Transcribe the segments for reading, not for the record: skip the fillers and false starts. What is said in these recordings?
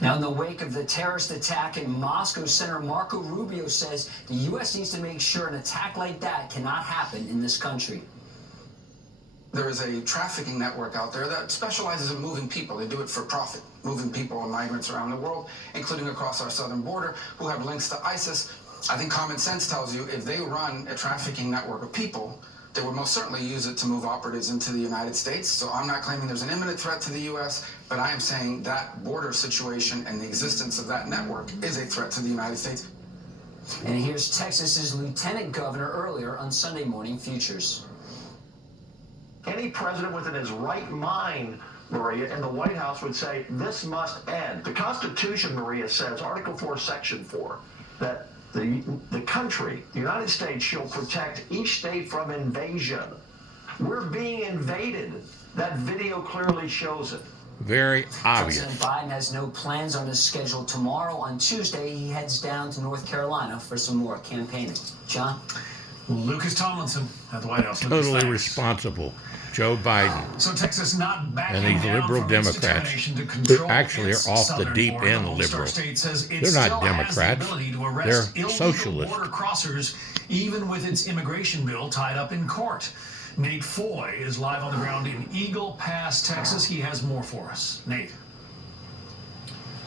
Now, in the wake of the terrorist attack in Moscow, Senator Marco Rubio says the U.S. needs to make sure an attack like that cannot happen in this country. There is a trafficking network out there that specializes in moving people. They do it for profit, moving people and migrants around the world, including across our southern border, who have links to ISIS. I think common sense tells you if they run a trafficking network of people, they would most certainly use it to move operatives into the United States. So I'm not claiming there's an imminent threat to the U.S., but I am saying that border situation and the existence of that network is a threat to the United States. And here's Texas's lieutenant governor earlier on Sunday Morning Futures. Any president within his right mind, Maria, in the White House would say this must end. The Constitution, Maria, says, Article 4, Section 4, that the country, the United States, shall protect each state from invasion. We're being invaded. That video clearly shows it. Very obvious. President Biden has no plans on his schedule tomorrow. On Tuesday, he heads down to North Carolina for some more campaigning. John? Lucas Tomlinson at the White House. Totally responsible. Joe Biden So Texas not backing and these down liberal from its Democrats, determination to who control actually are its off the southern deep border. end The Lone Star liberal. State says it They're still not has Democrats. the ability to arrest They're illegal socialists. border crossers, even with its immigration bill tied up in court. Nate Foy is live on the ground in Eagle Pass, Texas. He has more for us. Nate.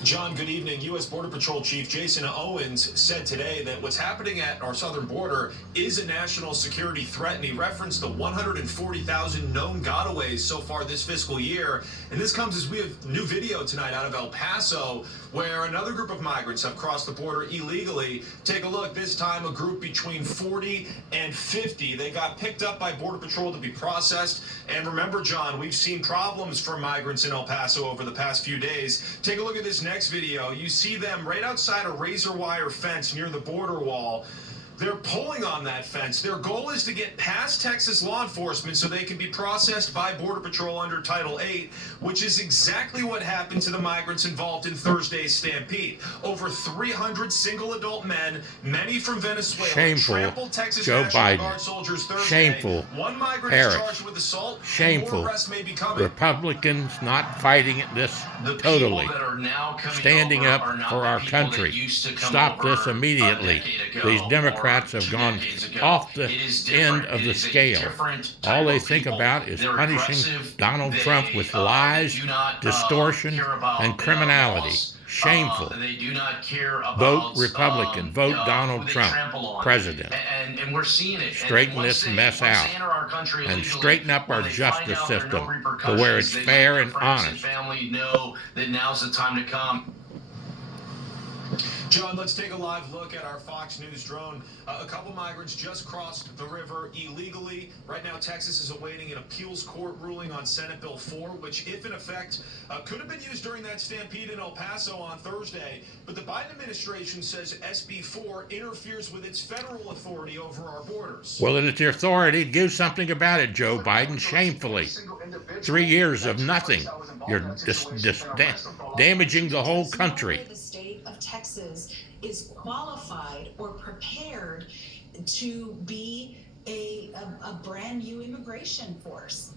John, good evening. U.S. Border Patrol Chief Jason Owens said today that what's happening at our southern border is a national security threat, and he referenced the 140,000 known gotaways so far this fiscal year. And this comes as we have new video tonight out of El Paso, where another group of migrants have crossed the border illegally. Take a look. This time, a group between 40 and 50. They got picked up by Border Patrol to be processed. And remember, John, we've seen problems for migrants in El Paso over the past few days. Take a look at this next video. You see them right outside a razor wire fence near the border wall. They're pulling on that fence. Their goal is to get past Texas law enforcement so they can be processed by Border Patrol under Title VIII, which is exactly what happened to the migrants involved in Thursday's stampede. Over 300 single adult men, many from Venezuela, Shameful. trampled Texas Joe National Biden. Guard soldiers Thursday. Shameful. One migrant Harris. is charged with assault. And Shameful. more arrests may be coming. Republicans not fighting at this totally. Standing up for our country. Stop this immediately. These Democrats have gone off the end of the scale. All they think about is punishing Donald Trump with lies, distortion, and criminality. Shameful. They do not care about Vote Republican. Vote Donald Trump president. And we're seeing it. Straighten this mess out. And straighten up our justice system to where it's fair and honest. Family know that now's the time to come. John, let's take a live look at our Fox News drone. A couple migrants just crossed the river illegally. Right now, Texas is awaiting an appeals court ruling on Senate Bill 4, which, if in effect, could have been used during that stampede in El Paso on Thursday. But the Biden administration says SB 4 interferes with its federal authority over our borders. Well, then it's your authority to do something about it, Joe Biden, shamefully. 3 years of nothing. You're damaging the whole country. The state of Texas is qualified or prepared to be a brand new immigration force.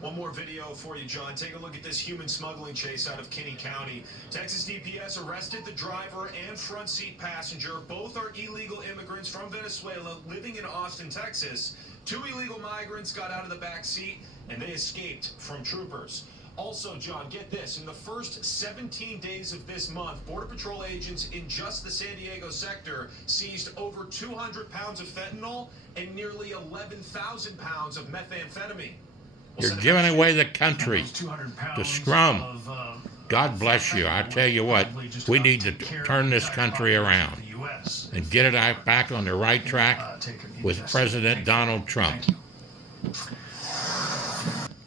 One more video for you, John. Take a look at this human smuggling chase out of Kinney County. Texas DPS arrested the driver and front seat passenger. Both are illegal immigrants from Venezuela living in Austin, Texas. 2 illegal migrants got out of the back seat and they escaped from troopers. Also, John, get this. In the first 17 days of this month, Border Patrol agents in just the San Diego sector seized over 200 pounds of fentanyl and nearly 11,000 pounds of methamphetamine. You're giving away the country to scrum. God bless you. I tell you what, we need to turn this country around and get it back on the right track with President Donald Trump.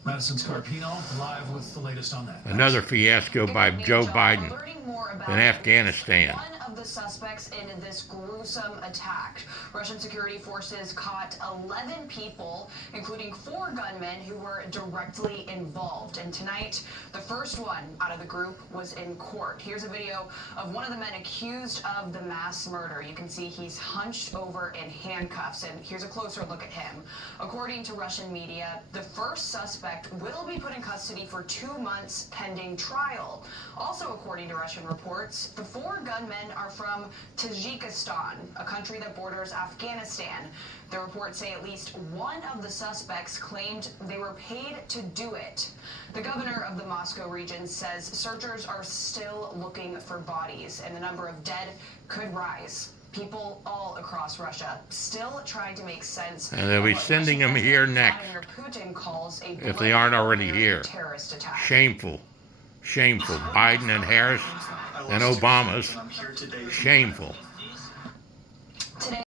Madison Scarpino live with the latest on that. Another fiasco by Joe Biden. Learning more in Afghanistan. One of the suspects in this gruesome attack. Russian security forces caught 11 people, including 4 gunmen who were directly involved. And tonight, the first one out of the group was in court. Here's a video of one of the men accused of the mass murder. You can see he's hunched over in handcuffs, and here's a closer look at him. According to Russian media, the first suspect will be put in custody for 2 months pending trial. Also, according to Russian reports, the 4 gunmen are from Tajikistan, a country that borders Afghanistan. The reports say at least one of the suspects claimed they were paid to do it. The governor of the Moscow region says searchers are still looking for bodies, and the number of dead could rise. People all across Russia still trying to make sense. And they'll be sending them here next, Putin calls a if they aren't already here. Terrorist attack. Shameful. Shameful. Biden and Harris and Obama's. Shameful.